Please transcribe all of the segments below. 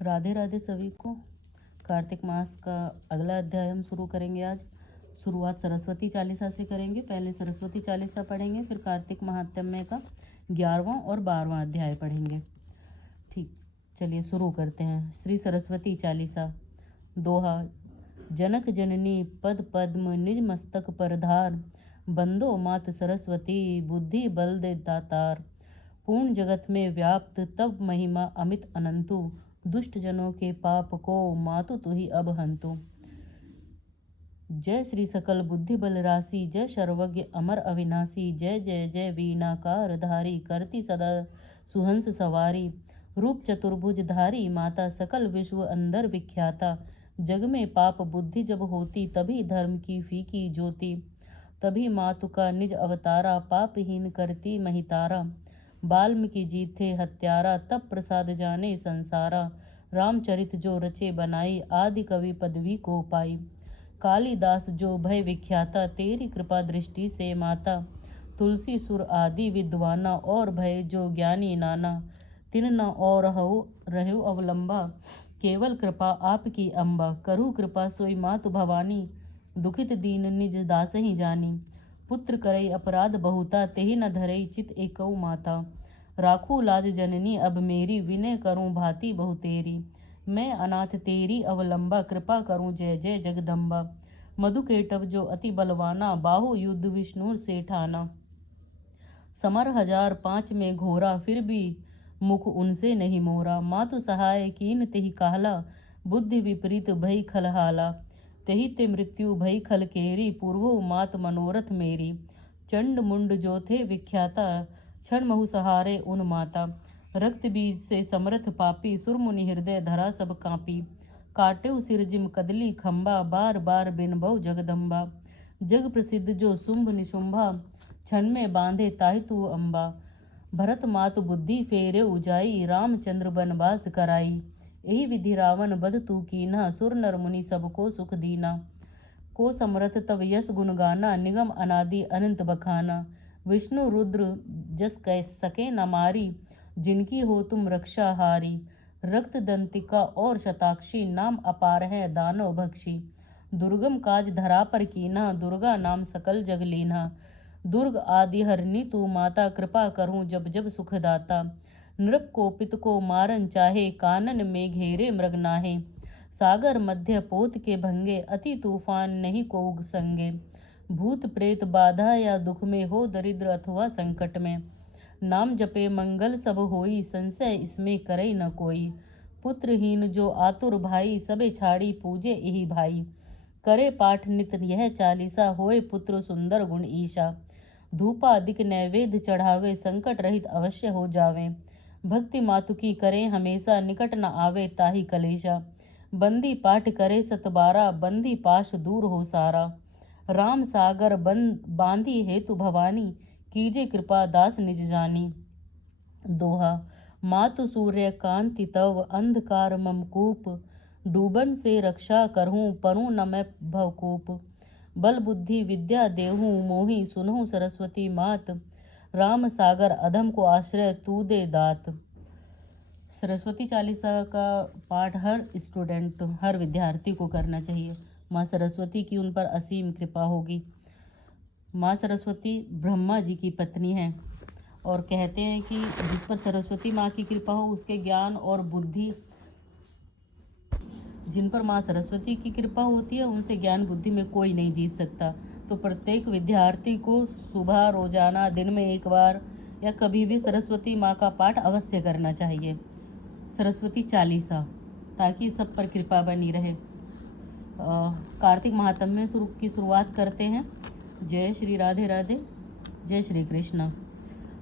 राधे राधे सभी को। कार्तिक मास का अगला अध्याय हम शुरू करेंगे आज। शुरुआत सरस्वती चालीसा से करेंगे। पहले सरस्वती चालीसा पढ़ेंगे, फिर कार्तिक महात्म्य का 11वां और 12वां अध्याय पढ़ेंगे। ठीक, चलिए शुरू करते हैं। श्री सरस्वती चालीसा। दोहा। जनक जननी पद पद्म निज मस्तक पर धार, बंदो मात सरस्वती बुद्धि बल दे दातार। पूर्ण जगत में व्याप्त तब महिमा अमित अनंतु, दुष्ट जनों के पाप को मातु तुही अब हंतु। जय श्री सकल बुद्धि बल राशि, जय सर्वज्ञ अमर अविनाशी। जय जय जय वीणाकार धारी, करती सदा सुहंस सवारी। रूप चतुर्भुज धारी माता, सकल विश्व अंदर विख्याता। जग में पाप बुद्धि जब होती, तभी धर्म की फीकी ज्योति। तभी मातु का निज अवतारा, पापहीन करती महितारा। वाल्मीकि जी थे हत्यारा, तब प्रसाद जाने संसारा। रामचरित जो रचे बनाई, आदि कवि पदवी को पाई। कालिदास जो भय विख्याता, तेरी कृपा दृष्टि से माता। तुलसी सुर आदि विद्वाना, और भय जो ज्ञानी नाना। तिन न और रहु अवलंबा, केवल कृपा आपकी अम्बा। करु कृपा सोई मातु भवानी, दुखित दीन निज दास ही जानी। पुत्र करई अपराध बहुता, तेहि न धरई चित एकौ माता। राखू लाज जननी अब मेरी, विनय करूं भांति बहु तेरी। मैं अनाथ तेरी अवलंबा, कृपा करूं जय जय जगदम्बा। मधुकेटव जो अति बलवाना, बाहु युद्ध विष्णु से ठाना। समर 1005 में घोरा, फिर भी मुख उनसे नहीं मोरा। मातु सहाय कीन तेहि कहला, बुद्धि विपरीत भई खलहाला। तेहि ते मृत्यु भई खल केरी, पूर्वो मात मनोरथ मेरी। चंड मुंड जो थे विख्याता, क्षण महु सहारे उन माता। रक्त बीज से समरथ पापी, सुरमुनि हृदय धरा सब कांपी। काटेउ सिर जिम कदली खंबा, बार बार बिनबऊ जगदम्बा। जग प्रसिद्ध जो शुंभ निशुंभा, क्षण में बांधे ताहि तू अम्बा। भरत मातु बुद्धि फेरे उजाई, रामचंद्र बनवास कराई। यही विधि रावण बध तू कीन्हा, सुर नर मुनि सबको सुख दीना। को समरथ तव यश गुण गाना, निगम अनादि अनंत बखाना। विष्णु रुद्र जस कह सके न मारी, जिनकी हो तुम रक्षा हारी। रक्त दंतिका और शताक्षी, नाम अपार है दानव भक्षी। दुर्गम काज धरा पर कीन्हा, दुर्गा नाम सकल जग लीन्हा। दुर्ग आदि हरनी तू माता, कृपा करूं जब जब सुखदाता। नृप को पित को मारन चाहे, कानन में घेरे मृग नाहे। सागर मध्य पोत के भंगे, अति तूफान नहीं को संगे। भूत प्रेत बाधा या दुख में, हो दरिद्र अथवा संकट में। नाम जपे मंगल सब होई, संशय इसमें करे न कोई। पुत्रहीन जो आतुर भाई, सबे छाड़ी पूजे यही भाई। करे पाठ नित यह चालीसा, होए पुत्र सुंदर गुण ईशा। धूपादिक नैवेद्य चढ़ावे, संकट रहित अवश्य हो जावे। भक्ति मातु की करे हमेशा, निकट न आवे ताहि कलेशा। बंदी पाठ करे सतबारा, बंदी पाश दूर हो सारा। राम सागर बांधी हेतु भवानी, कीजे कृपा दास निज जानी। दोहा। मातु सूर्य कांति तव, अंधकार मम कूप। डूबन से रक्षा करहूँ, परूँ न मैं भवकूप। बल बुद्धि विद्या देहूँ मोहि, सुनहु सरस्वती मात। राम सागर अधम को आश्रय तू दे दात। सरस्वती चालीसा का पाठ हर स्टूडेंट, हर विद्यार्थी को करना चाहिए। माँ सरस्वती की उन पर असीम कृपा होगी। माँ सरस्वती ब्रह्मा जी की पत्नी है, और कहते हैं कि जिस पर सरस्वती माँ की कृपा हो, उसके ज्ञान और बुद्धि, जिन पर माँ सरस्वती की कृपा होती है, उनसे ज्ञान बुद्धि में कोई नहीं जीत सकता। तो प्रत्येक विद्यार्थी को सुबह, रोजाना, दिन में एक बार या कभी भी सरस्वती माँ का पाठ अवश्य करना चाहिए। सरस्वती चालीसा, ताकि सब पर कृपा बनी रहे। कार्तिक महात्म्य की शुरुआत करते हैं। जय श्री राधे राधे, जय श्री कृष्ण।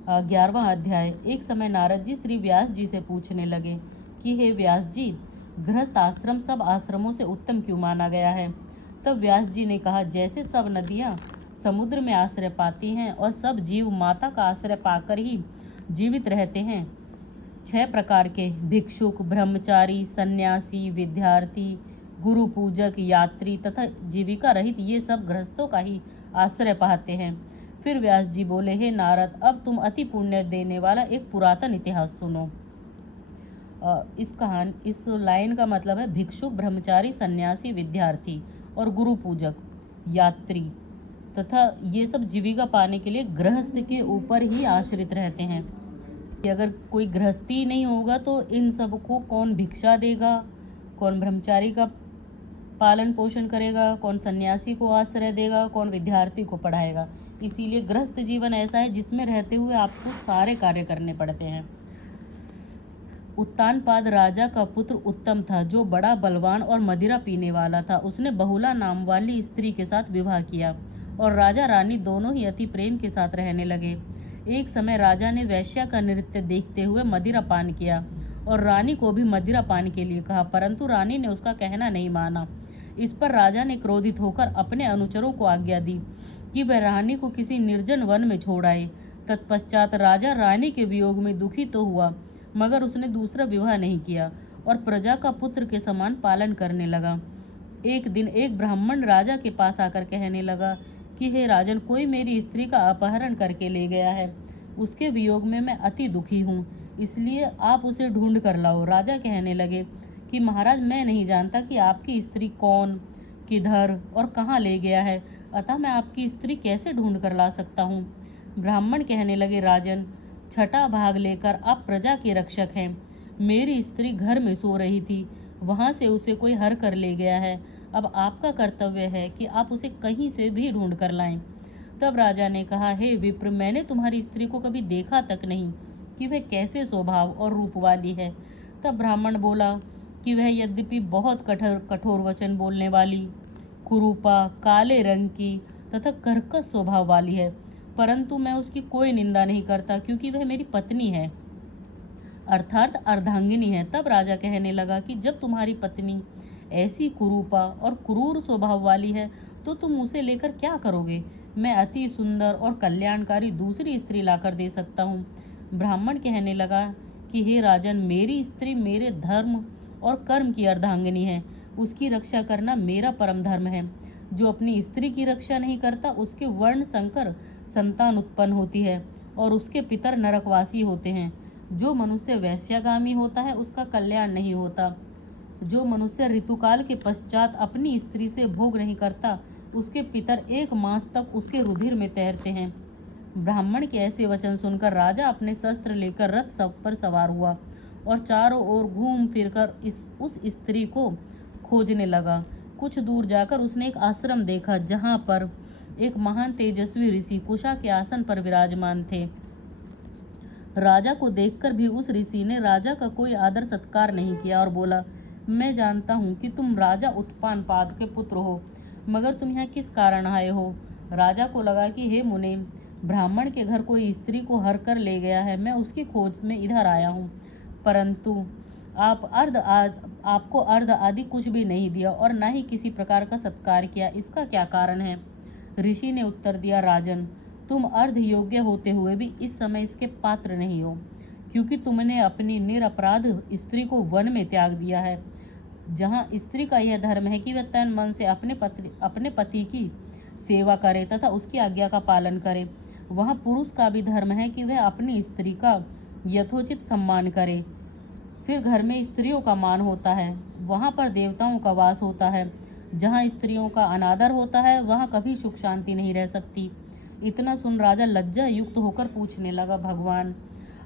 11वां अध्याय। एक समय नारद जी श्री व्यास जी से पूछने लगे कि हे व्यास जी, गृहस्थ आश्रम सब आश्रमों से उत्तम क्यों माना गया है। तब व्यास जी ने कहा, जैसे सब नदियाँ समुद्र में आश्रय पाती हैं और सब जीव माता का आश्रय पाकर ही जीवित रहते हैं, 6 प्रकार के भिक्षुक, ब्रह्मचारी, सन्यासी, विद्यार्थी, गुरु पूजक, यात्री तथा जीविका रहित, ये सब गृहस्थों का ही आश्रय पाते हैं। फिर व्यास जी बोले, हे नारद, अब तुम अति पुण्य देने वाला एक पुरातन इतिहास सुनो। इस लाइन का मतलब है भिक्षुक, ब्रह्मचारी, सन्यासी, विद्यार्थी और गुरु पूजक, यात्री तथा ये सब जीविका पाने के लिए गृहस्थ के ऊपर ही आश्रित रहते हैं। कि अगर कोई गृहस्थी नहीं होगा तो इन सब को कौन भिक्षा देगा, कौन ब्रह्मचारी का पालन पोषण करेगा, कौन सन्यासी को आश्रय देगा, कौन विद्यार्थी को पढ़ाएगा। इसीलिए गृहस्थ जीवन ऐसा है जिसमें रहते हुए आपको सारे कार्य करने पड़ते हैं। उत्तानपाद राजा का पुत्र उत्तम था, जो बड़ा बलवान और मदिरा पीने वाला था। उसने बहुला नाम वाली स्त्री के साथ विवाह किया और राजा रानी दोनों ही अति प्रेम के साथ रहने लगे। एक समय राजा ने वैश्या का नृत्य देखते हुए मदिरा पान किया और रानी को भी मदिरा पान के लिए कहा, परंतु रानी ने उसका कहना नहीं माना। इस पर राजा ने क्रोधित होकर अपने अनुचरों को आज्ञा दी कि वह रानी को किसी निर्जन वन में छोड़ आए। तत्पश्चात राजा रानी के वियोग में दुखी तो हुआ, मगर उसने दूसरा विवाह नहीं किया और प्रजा का पुत्र के समान पालन करने लगा। एक दिन एक ब्राह्मण राजा के पास आकर कहने लगा कि हे राजन, कोई मेरी स्त्री का अपहरण करके ले गया है। उसके वियोग में मैं अति दुखी हूँ, इसलिए आप उसे ढूंढ कर लाओ। राजा कहने लगे कि महाराज, मैं नहीं जानता कि आपकी स्त्री कौन, किधर और कहाँ ले गया है, अतः मैं आपकी स्त्री कैसे ढूंढ कर ला सकता हूँ। ब्राह्मण कहने लगे, राजन, छठा भाग लेकर आप प्रजा के रक्षक हैं। मेरी स्त्री घर में सो रही थी, वहाँ से उसे कोई हर कर ले गया है। अब आपका कर्तव्य है कि आप उसे कहीं से भी ढूंढ कर लाएं। तब राजा ने कहा, हे विप्र, मैंने तुम्हारी स्त्री को कभी देखा तक नहीं कि वह कैसे स्वभाव और रूप वाली है। तब ब्राह्मण बोला कि वह यद्यपि बहुत कठोर वचन बोलने वाली, कुरूपा, काले रंग की तथा कर्कश स्वभाव वाली है, परंतु मैं उसकी कोई निंदा नहीं करता, क्योंकि वह मेरी पत्नी है, अर्थात अर्धांगिनी है। तब राजा कहने लगा कि जब तुम्हारी पत्नी ऐसी कुरूपा और क्रूर स्वभाव वाली है तो तुम उसे लेकर क्या करोगे? मैं अति सुंदर और कल्याणकारी दूसरी स्त्री लाकर दे सकता हूँ। ब्राह्मण कहने लगा कि हे राजन, मेरी स्त्री मेरे धर्म और कर्म की अर्धांगिनी है, उसकी रक्षा करना मेरा परम धर्म है। जो अपनी स्त्री की रक्षा नहीं करता उसके वर्ण संकर संतान उत्पन्न होती है और उसके पितर नरकवासी होते हैं। जो मनुष्य वैश्यागामी होता है उसका कल्याण नहीं होता। जो मनुष्य ऋतुकाल के पश्चात अपनी स्त्री से भोग नहीं करता उसके पितर 1 मास तक उसके रुधिर में तैरते हैं। ब्राह्मण के ऐसे वचन सुनकर राजा अपने शस्त्र लेकर रथ सब पर सवार हुआ और चारों ओर घूम फिरकर उस स्त्री को खोजने लगा। कुछ दूर जाकर उसने एक आश्रम देखा जहाँ पर एक महान तेजस्वी ऋषि कुशा के आसन पर विराजमान थे। राजा को देखकर भी उस ऋषि ने राजा का कोई आदर सत्कार नहीं किया और बोला, मैं जानता हूँ कि तुम राजा उत्तानपाद के पुत्र हो, मगर तुम यहाँ किस कारण आए हो? राजा को लगा कि हे मुने, ब्राह्मण के घर कोई स्त्री को हर कर ले गया है, मैं उसकी खोज में इधर आया हूँ, परंतु आपको अर्ध आदि कुछ भी नहीं दिया और न ही किसी प्रकार का सत्कार किया, इसका क्या कारण है? ऋषि ने उत्तर दिया, राजन, तुम अर्ध योग्य होते हुए भी इस समय इसके पात्र नहीं हो, क्योंकि तुमने अपनी निरपराध स्त्री को वन में त्याग दिया है, जहाँ स्त्री का यह धर्म है कि वह तन मन से अपने पति की सेवा करे तथा उसकी आज्ञा का पालन करे। वहाँ पुरुष का भी धर्म है कि वह अपनी स्त्री का यथोचित सम्मान करे। फिर घर में स्त्रियों का मान होता है, वहाँ पर देवताओं का वास होता है। जहाँ स्त्रियों का अनादर होता है वहाँ कभी सुख शांति नहीं रह सकती। इतना सुन राजा लज्जा युक्त होकर पूछने लगा, भगवान,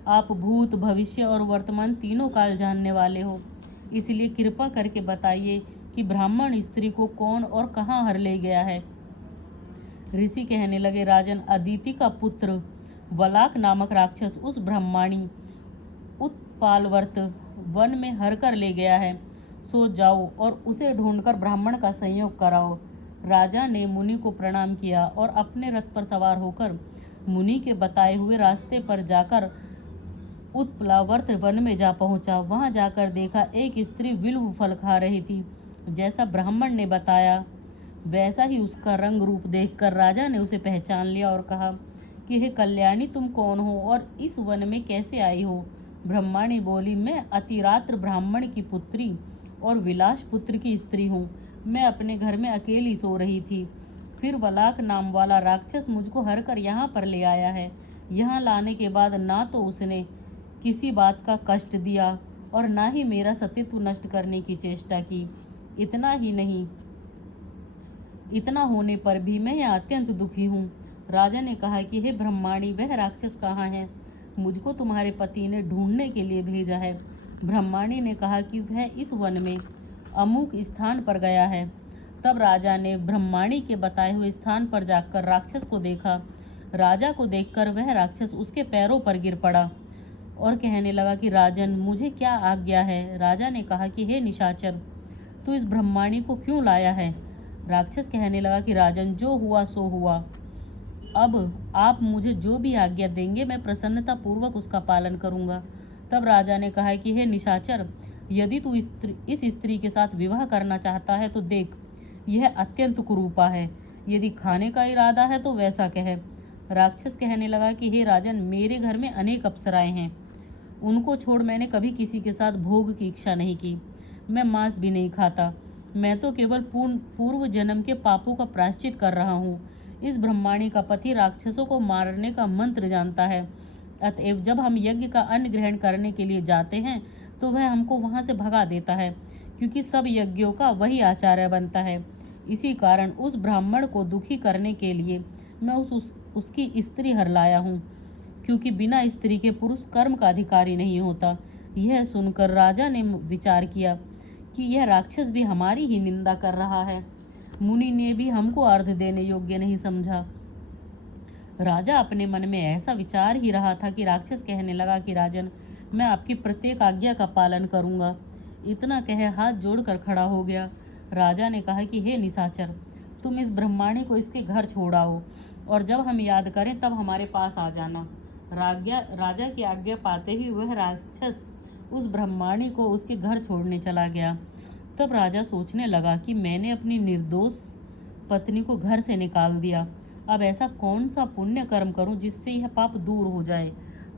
आप भूत, भविष्य और वर्तमान तीनों काल जानने वाले हो, इसलिए कृपा करके बताइए कि ब्राह्मण स्त्री को कौन और कहाँ हर ले गया है। ऋषि कहने लगे, राजन, अदिति का पुत्र वलाक नामक राक्षस उस ब्रह्माणी उत्पालवर्त वन में हर कर ले गया है। सो जाओ और उसे ढूंढकर ब्राह्मण का संयोग कराओ। राजा ने मुनि को प्रणाम किया और अपने रथ पर सवार होकर मुनि के बताए हुए रास्ते पर जाकर उत्प्लावर्त वन में जा पहुंचा। वहां जाकर देखा एक स्त्री विल्व फल खा रही थी। जैसा ब्राह्मण ने बताया वैसा ही उसका रंग रूप देखकर राजा ने उसे पहचान लिया और कहा कि हे कल्याणी, तुम कौन हो और इस वन में कैसे आई हो? ब्रह्माणी बोली, मैं अतिरात्र ब्राह्मण की पुत्री और विलास पुत्र की स्त्री हूँ। मैं अपने घर में अकेली सो रही थी, फिर वलाक नाम वाला राक्षस मुझको हर कर यहाँ पर ले आया है। यहाँ लाने के बाद ना तो उसने किसी बात का कष्ट दिया और ना ही मेरा सतीत्व नष्ट करने की चेष्टा की। इतना ही नहीं, इतना होने पर भी मैं यह अत्यंत दुखी हूँ। राजा ने कहा कि हे ब्रह्माणी, वह राक्षस कहाँ है? मुझको तुम्हारे पति ने ढूंढने के लिए भेजा है। ब्रह्माणी ने कहा कि वह इस वन में अमुक स्थान पर गया है। तब राजा ने ब्रह्माणी के बताए हुए स्थान पर जाकर राक्षस को देखा। राजा को देखकर वह राक्षस उसके पैरों पर गिर पड़ा और कहने लगा कि राजन, मुझे क्या आज्ञा है? राजा ने कहा कि हे निशाचर, तू इस ब्रह्माणी को क्यों लाया है? राक्षस कहने लगा कि राजन, जो हुआ सो हुआ। अब आप मुझे जो भी आज्ञा देंगे मैं प्रसन्नता पूर्वक उसका पालन करूंगा। तब राजा ने कहा कि हे निशाचर, यदि तू इस स्त्री के साथ विवाह करना चाहता है तो देख, यह अत्यंत कुरूपा है। यदि खाने का इरादा है तो वैसा कह। राक्षस कहने लगा कि हे राजन, मेरे घर में अनेक अप्सराएं हैं, उनको छोड़ मैंने कभी किसी के साथ भोग की इच्छा नहीं की। मैं मांस भी नहीं खाता। मैं तो केवल पूर्व जन्म के पापों का प्रायश्चित कर रहा हूँ। इस ब्रह्माणी का पति राक्षसों को मारने का मंत्र जानता है, अतएव जब हम यज्ञ का अन्न ग्रहण करने के लिए जाते हैं तो वह हमको वहां से भगा देता है, क्योंकि सब यज्ञों का वही आचार्य बनता है। इसी कारण उस ब्राह्मण को दुखी करने के लिए मैं उसकी स्त्री हर लाया हूँ, क्योंकि बिना स्त्री के पुरुष कर्म का अधिकारी नहीं होता। यह सुनकर राजा ने विचार किया कि यह राक्षस भी हमारी ही निंदा कर रहा है। मुनि ने भी हमको अर्घ देने योग्य नहीं समझा। राजा अपने मन में ऐसा विचार ही रहा था कि राक्षस कहने लगा कि राजन, मैं आपकी प्रत्येक आज्ञा का पालन करूंगा। इतना कहे हाथ जोड़कर खड़ा हो गया। राजा ने कहा कि हे निशाचर, तुम इस ब्रह्माणी को इसके घर छोड़ाओ और जब हम याद करें तब हमारे पास आ जाना। राजा की आज्ञा पाते ही वह राक्षस उस ब्रह्माणी को उसके घर छोड़ने चला गया। तब राजा सोचने लगा कि मैंने अपनी निर्दोष पत्नी को घर से निकाल दिया, अब ऐसा कौन सा पुण्य कर्म करूं जिससे यह पाप दूर हो जाए।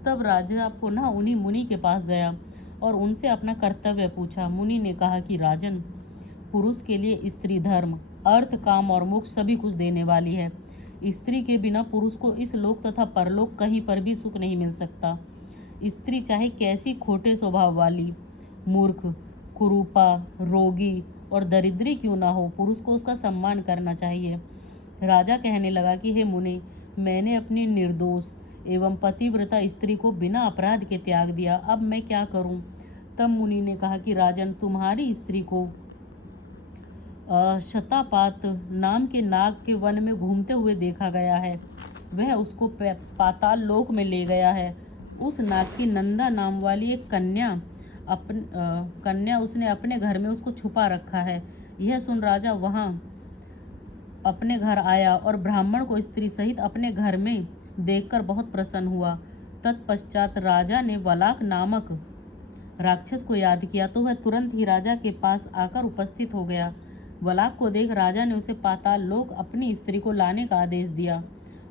तब राजा पुनः उन्हीं मुनि के पास गया और उनसे अपना कर्तव्य पूछा। मुनि ने कहा कि राजन, पुरुष के लिए स्त्री धर्म, अर्थ, काम और मोक्ष सभी कुछ देने वाली है। स्त्री के बिना पुरुष को इस लोक तथा परलोक कहीं पर भी सुख नहीं मिल सकता। स्त्री चाहे कैसी खोटे स्वभाव वाली, मूर्ख, कुरूपा, रोगी और दरिद्री क्यों ना हो, पुरुष को उसका सम्मान करना चाहिए। राजा कहने लगा कि हे मुनि, मैंने अपनी निर्दोष एवं पतिव्रता स्त्री को बिना अपराध के त्याग दिया, अब मैं क्या करूं? तब मुनि ने कहा कि राजन, तुम्हारी स्त्री को शतापात नाम के नाग के वन में घूमते हुए देखा गया है। वह उसको पाताल लोक में ले गया है। उस नाग की नंदा नाम वाली एक कन्या उसने अपने घर में उसको छुपा रखा है। यह सुन राजा वहां अपने घर आया और ब्राह्मण को स्त्री सहित अपने घर में देखकर बहुत प्रसन्न हुआ। तत्पश्चात राजा ने वलाक नामक राक्षस को याद किया तो वह तुरंत ही राजा के पास आकर उपस्थित हो गया। वलाक को देख राजा ने उसे पाताल लोक अपनी स्त्री को लाने का आदेश दिया।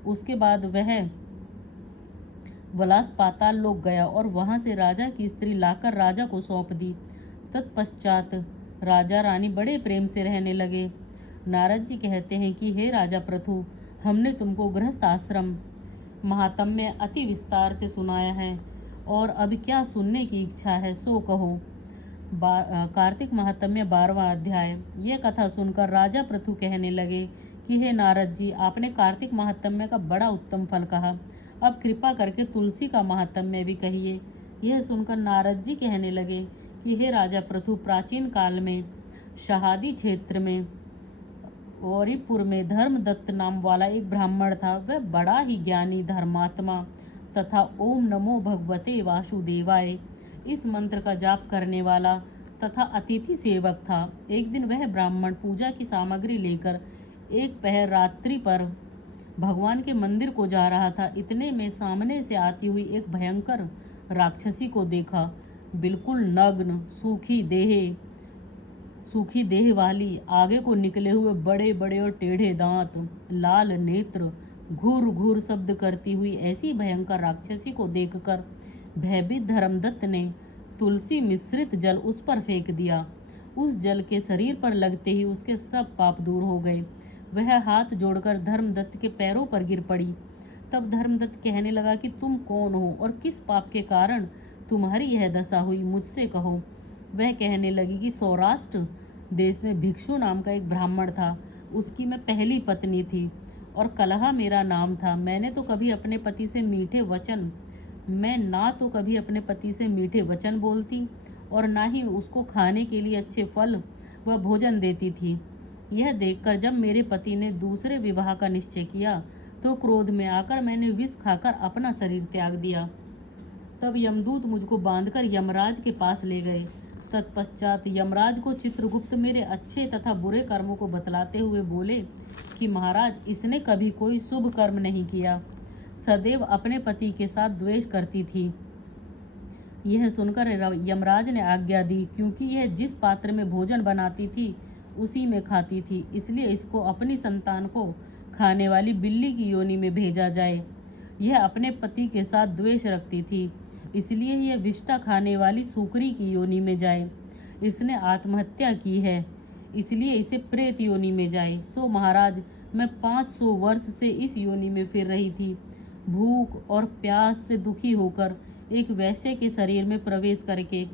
उसके बाद वह वलास पाताल लोक गया और वहां से राजा की स्त्री लाकर राजा को सौंप दी। तत्पश्चात राजा रानी बड़े प्रेम से रहने लगे। नारद जी कहते हैं कि हे राजा प्रथु, हमने तुमको गृहस्थ आश्रम महात्म्य अति विस्तार से सुनाया है और अब क्या सुनने की इच्छा है सो कहो। कार्तिक महात्म्य 12वां अध्याय। यह कथा सुनकर राजा प्रथु कहने लगे कि हे नारद जी, आपने कार्तिक महात्म्य का बड़ा उत्तम फल कहा, अब कृपा करके तुलसी का महात्म्य भी कहिए। यह सुनकर नारद जी कहने लगे कि हे राजा प्रथु, प्राचीन काल में शहादी क्षेत्र में औरीपुर में धर्मदत्त नाम वाला एक ब्राह्मण था। वह बड़ा ही ज्ञानी, धर्मात्मा तथा ओम नमो भगवते वासुदेवाय इस मंत्र का जाप करने वाला तथा अतिथि सेवक था। एक दिन वह ब्राह्मण पूजा की सामग्री लेकर एक पहर रात्रि पर भगवान के मंदिर को जा रहा था। इतने में सामने से आती हुई एक भयंकर राक्षसी को देखा। बिल्कुल नग्न, सूखी देह वाली, आगे को निकले हुए बड़े बड़े और टेढ़े दांत, लाल नेत्र, घुर घुर शब्द करती हुई ऐसी भयंकर राक्षसी को देखकर भयभीत धर्मदत्त ने तुलसी मिश्रित जल उस पर फेंक दिया। उस जल के शरीर पर लगते ही उसके सब पाप दूर हो गए। वह हाथ जोड़कर धर्मदत्त के पैरों पर गिर पड़ी। तब धर्मदत्त कहने लगा कि तुम कौन हो और किस पाप के कारण तुम्हारी यह दशा हुई, मुझसे कहो। वह कहने लगी कि सौराष्ट्र देश में भिक्षु नाम का एक ब्राह्मण था। उसकी मैं पहली पत्नी थी और कलहा मेरा नाम था। मैं तो कभी अपने पति से मीठे वचन बोलती और ना ही उसको खाने के लिए अच्छे फल व भोजन देती थी। यह देखकर जब मेरे पति ने दूसरे विवाह का निश्चय किया तो क्रोध में आकर मैंने विष खाकर अपना शरीर त्याग दिया। तब यमदूत मुझको बांधकर यमराज के पास ले गए। तत्पश्चात यमराज को चित्रगुप्त मेरे अच्छे तथा बुरे कर्मों को बतलाते हुए बोले कि महाराज, इसने कभी कोई शुभ कर्म नहीं किया, सदैव अपने पति के साथ द्वेष करती थी। यह सुनकर यमराज ने आज्ञा दी, क्योंकि यह जिस पात्र में भोजन बनाती थी उसी में खाती थी, इसलिए इसको अपनी संतान को खाने वाली बिल्ली की योनि में भेजा जाए। यह अपने पति के साथ द्वेष रखती थी, इसलिए यह विष्ठा खाने वाली सूकरी की योनि में जाए। इसने आत्महत्या की है, इसलिए इसे प्रेत योनि में जाए। सो महाराज, मैं 500 वर्ष से इस योनि में फिर रही थी। भूख और प्यास से दुखी होकर एक वैश्य के शरीर में प्रवेश करके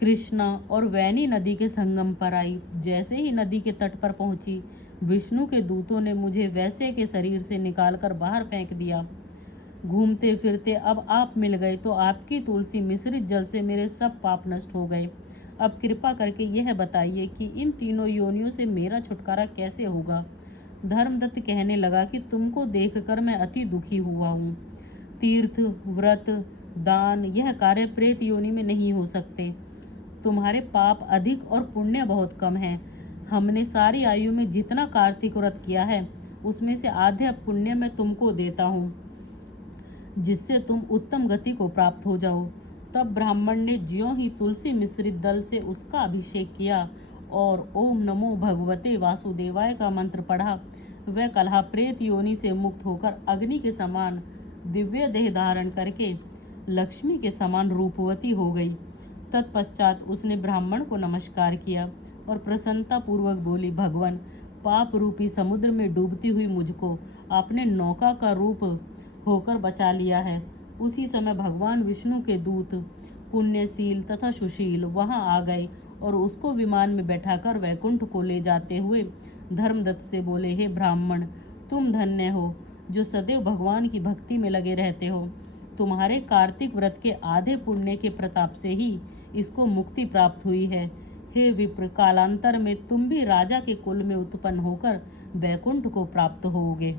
कृष्णा और वैनी नदी के संगम पर आई। जैसे ही नदी के तट पर पहुंची, विष्णु के दूतों ने मुझे वैश्य के शरीर से निकालकर बाहर फेंक दिया। घूमते फिरते अब आप मिल गए तो आपकी तुलसी मिश्रित जल से मेरे सब पाप नष्ट हो गए। अब कृपा करके यह बताइए कि इन तीनों योनियों से मेरा छुटकारा कैसे होगा। धर्मदत्त कहने लगा कि तुमको देखकर मैं अति दुखी हुआ हूँ। तीर्थ, व्रत, दान यह कार्य प्रेत योनि में नहीं हो सकते। तुम्हारे पाप अधिक और पुण्य बहुत कम है। हमने सारी आयु में जितना कार्तिक व्रत किया है उसमें से आधे पुण्य मैं तुमको देता हूँ, जिससे तुम उत्तम गति को प्राप्त हो जाओ। तब ब्राह्मण ने ज्यों ही तुलसी मिश्रित दल से उसका अभिषेक किया और ओम नमो भगवते वासुदेवाय का मंत्र पढ़ा, वह कलहा प्रेत योनि से मुक्त होकर अग्नि के समान दिव्य देह धारण करके लक्ष्मी के समान रूपवती हो गई। तत्पश्चात उसने ब्राह्मण को नमस्कार किया और प्रसन्नता पूर्वक बोली, भगवान, पाप रूपी समुद्र में डूबती हुई मुझको आपने नौका का रूप होकर बचा लिया है। उसी समय भगवान विष्णु के दूत पुण्यशील तथा सुशील वहां आ गए और उसको विमान में बैठाकर वैकुंठ को ले जाते हुए धर्मदत्त से बोले, हे ब्राह्मण, तुम धन्य हो जो सदैव भगवान की भक्ति में लगे रहते हो। तुम्हारे कार्तिक व्रत के आधे पुण्य के प्रताप से ही इसको मुक्ति प्राप्त हुई है। हे विप्र, कालांतर में तुम भी राजा के कुल में उत्पन्न होकर वैकुंठ को प्राप्त होगे।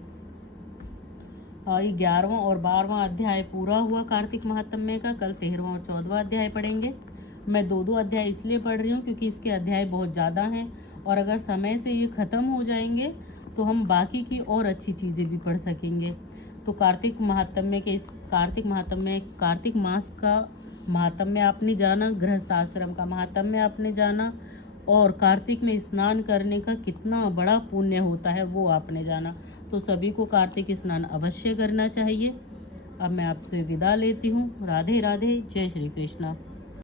11वां और 12वां अध्याय पूरा हुआ कार्तिक महात्म्य का। कल 13वां और 14वां अध्याय पढ़ेंगे। मैं दो अध्याय इसलिए पढ़ रही हूँ क्योंकि इसके अध्याय बहुत ज़्यादा हैं और अगर समय से ये ख़त्म हो जाएंगे तो हम बाकी की और अच्छी चीज़ें भी पढ़ सकेंगे। तो कार्तिक मास का महात्म्य आपने जाना, गृहस्थ आश्रम का महात्म्य आपने जाना और कार्तिक में स्नान करने का कितना बड़ा पुण्य होता है वो आपने जाना। तो सभी को कार्तिक स्नान अवश्य करना चाहिए। अब मैं आपसे विदा लेती हूँ। राधे राधे, जय श्री कृष्णा।